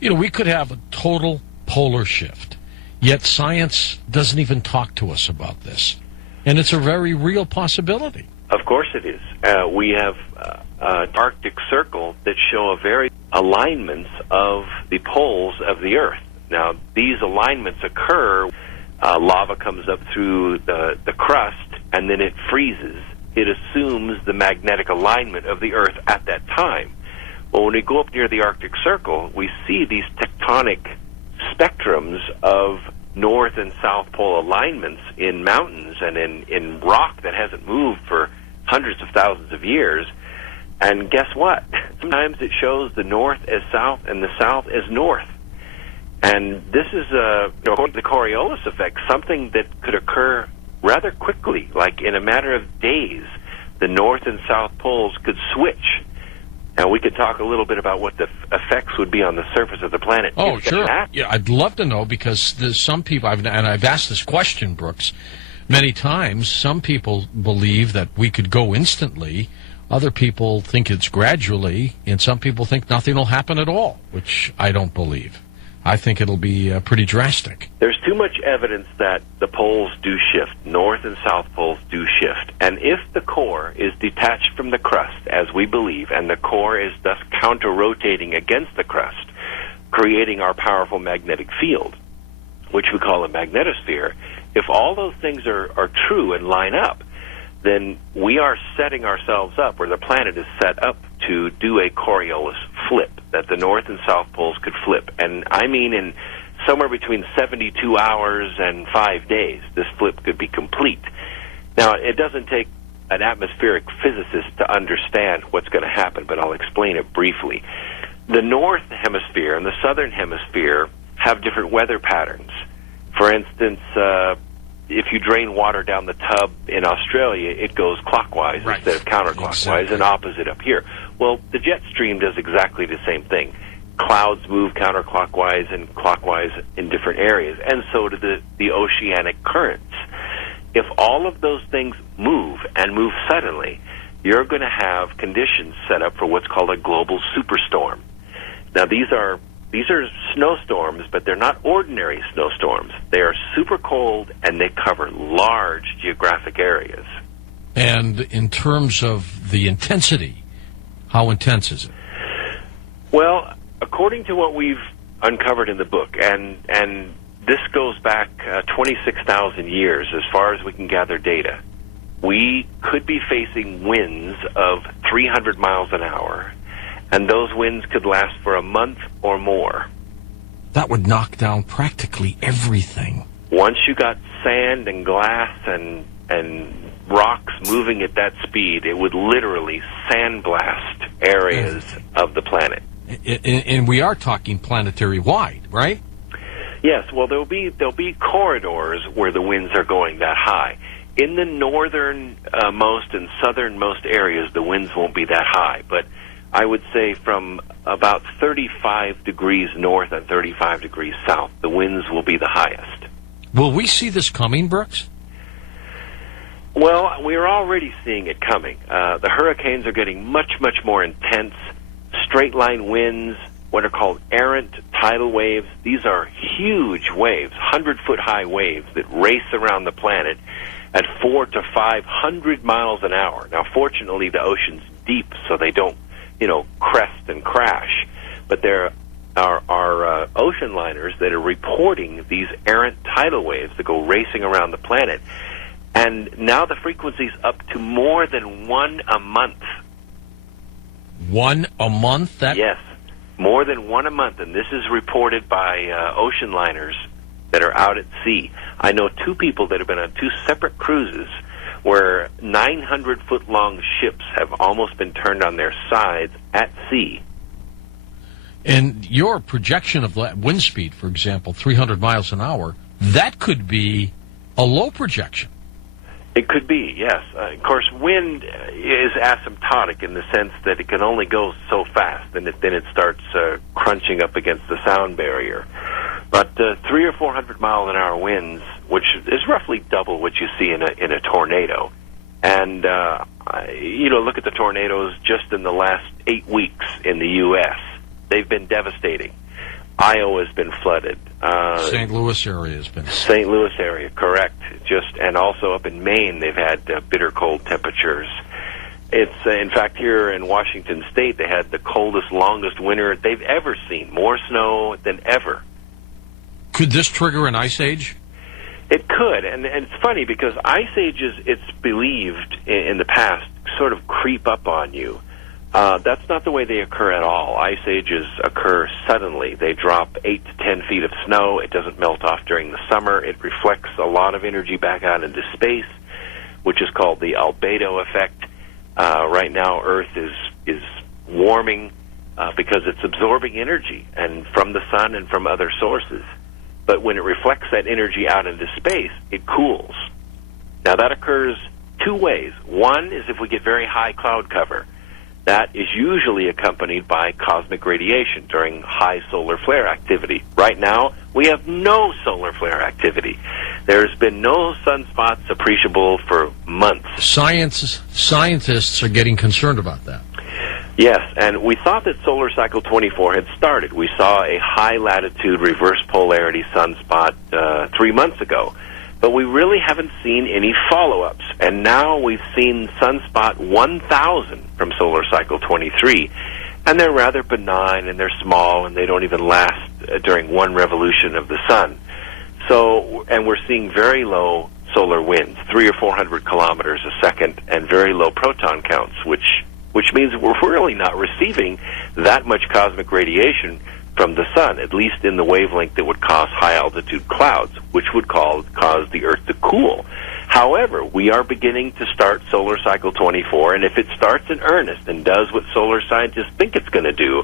We could have a total polar shift, yet science doesn't even talk to us about this. And it's a very real possibility. Of course it is. We have Arctic Circle that show alignments of the poles of the Earth. Now, these alignments occur, lava comes up through the crust, and then it freezes. It assumes the magnetic alignment of the Earth at that time. Well, when we go up near the Arctic Circle, we see these tectonic spectrums of north and south pole alignments in mountains and in rock that hasn't moved for hundreds of thousands of years. And guess what? Sometimes it shows the north as south and the south as north. And this is, according to the Coriolis effect, something that could occur rather quickly, like in a matter of days. The north and south poles could switch. Now, we could talk a little bit about what the effects would be on the surface of the planet. Oh, sure. Yeah, I'd love to know, because there's some people, and I've asked this question, Brooks, many times. Some people believe that we could go instantly. Other people think it's gradually, and some people think nothing will happen at all, which I don't believe. I think it'll be pretty drastic. There's too much evidence that the poles do shift. North and south poles do shift. And if the core is detached from the crust, as we believe, and the core is thus counter-rotating against the crust, creating our powerful magnetic field, which we call a magnetosphere, if all those things are true and line up, then we are setting ourselves up, or the planet is set up, to do a Coriolis flip, that the north and south poles could flip. And I mean in somewhere between 72 hours and 5 days, this flip could be complete. Now, it doesn't take an atmospheric physicist to understand what's going to happen, but I'll explain it briefly. The north hemisphere and the southern hemisphere have different weather patterns. For instance, if you drain water down the tub in Australia, it goes clockwise instead of counterclockwise, and opposite up here. Well, the jet stream does exactly the same thing. Clouds move counterclockwise and clockwise in different areas, and so do the oceanic currents. If all of those things move, and move suddenly, you're going to have conditions set up for what's called a global superstorm. Now, these are snowstorms, but they're not ordinary snowstorms. They are super cold, and they cover large geographic areas. And in terms of the intensity, how intense is it? Well, according to what we've uncovered in the book, and this goes back 26,000 years as far as we can gather data, we could be facing winds of 300 miles an hour, and those winds could last for a month or more. That would knock down practically everything. Once you got sand and glass and rocks moving at that speed, it would literally sandblast areas of the planet. And we are talking planetary-wide, right? Yes, well, there'll be corridors where the winds are going that high. In the northernmost and southernmost areas, the winds won't be that high, but I would say from about 35 degrees north and 35 degrees south, the winds will be the highest. Will we see this coming, Brooks? Well, we're already seeing it coming. The hurricanes are getting much, much more intense. Straight-line winds, what are called errant tidal waves. These are huge waves, 100-foot-high waves that race around the planet at 400 to 500 miles an hour. Now, fortunately, the ocean's deep, so they don't, crest and crash. But there are ocean liners that are reporting these errant tidal waves that go racing around the planet. And now the frequency's up to more than one a month. One a month? Yes, more than one a month, and this is reported by ocean liners that are out at sea. I know two people that have been on two separate cruises where 900-foot-long ships have almost been turned on their sides at sea. And your projection of wind speed, for example, 300 miles an hour, that could be a low projection. It could be, yes. Of course, wind is asymptotic in the sense that it can only go so fast, and then it starts crunching up against the sound barrier. But 300 or 400 mile an hour winds, which is roughly double what you see in a tornado. And look at the tornadoes just in the last 8 weeks in the U.S. They've been devastating. Iowa's been flooded. St. Louis area has been. St. Louis area, correct. And also up in Maine, they've had bitter cold temperatures. It's in fact here in Washington State, they had the coldest, longest winter they've ever seen. More snow than ever. Could this trigger an ice age? It could, and it's funny because ice ages, it's believed in the past, sort of creep up on you. That's not the way they occur at all. Ice ages occur suddenly. They drop 8 to 10 feet of snow. It doesn't melt off during the summer. It reflects a lot of energy back out into space, which is called the albedo effect. Right now, Earth is warming because it's absorbing energy and from the sun and from other sources. But when it reflects that energy out into space, it cools. Now, that occurs two ways. One is if we get very high cloud cover. That is usually accompanied by cosmic radiation during high solar flare activity. Right now, we have no solar flare activity. There's been no sunspots appreciable for months. Scientists are getting concerned about that. Yes, and we thought that solar cycle 24 had started. We saw a high-latitude reverse polarity sunspot 3 months ago, but we really haven't seen any follow-ups. And now we've seen sunspot 1,000 from solar cycle 23, and they're rather benign, and they're small, and they don't even last during one revolution of the sun. So, and we're seeing very low solar winds, 300 or 400 kilometers a second, and very low proton counts, which means we're really not receiving that much cosmic radiation from the sun, at least in the wavelength that would cause high-altitude clouds, which would cause the Earth to cool. However, we are beginning to start solar cycle 24, and if it starts in earnest and does what solar scientists think it's going to do,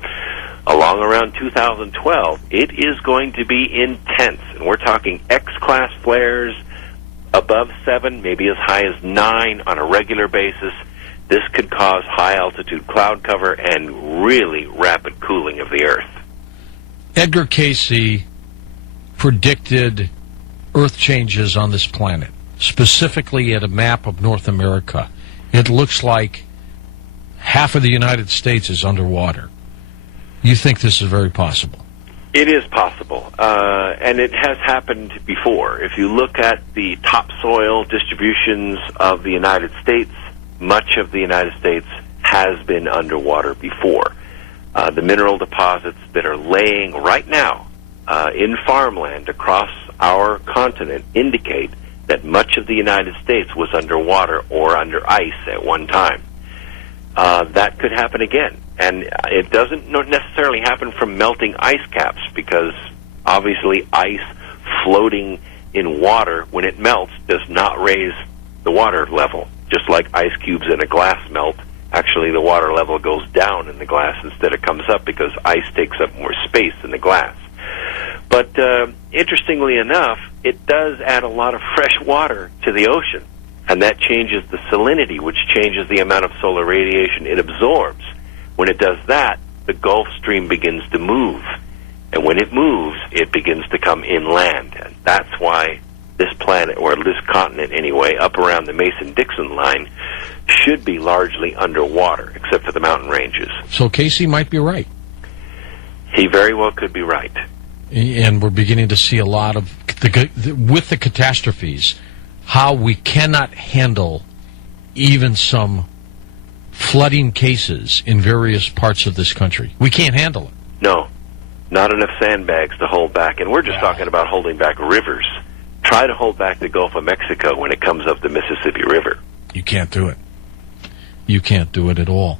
along around 2012, it is going to be intense. And we're talking X-class flares above 7, maybe as high as 9 on a regular basis. This could cause high-altitude cloud cover and really rapid cooling of the Earth. Edgar Casey predicted Earth changes on this planet, specifically at a map of North America. It looks like half of the United States is underwater. You think this is very possible? It is possible, and it has happened before. If you look at the topsoil distributions of the United States, much of the United States has been underwater before. The mineral deposits that are laying right now in farmland across our continent indicate that much of the United States was underwater or under ice at one time. That could happen again. And it doesn't necessarily happen from melting ice caps, because obviously ice floating in water, when it melts, does not raise the water level. Just like ice cubes in a glass melt, actually the water level goes down in the glass instead of comes up, because ice takes up more space in the glass. But interestingly enough, it does add a lot of fresh water to the ocean, and that changes the salinity, which changes the amount of solar radiation it absorbs. When it does that, the Gulf Stream begins to move, and when it moves, it begins to come inland, and that's why this planet, or this continent anyway, up around the Mason-Dixon line, should be largely underwater, except for the mountain ranges. So Casey might be right. He very well could be right. And we're beginning to see a lot of, with the catastrophes, how we cannot handle even some flooding cases in various parts of this country. We can't handle it. No, not enough sandbags to hold back. And we're just talking about holding back rivers. Try to hold back the Gulf of Mexico when it comes up the Mississippi River. You can't do it. You can't do it at all.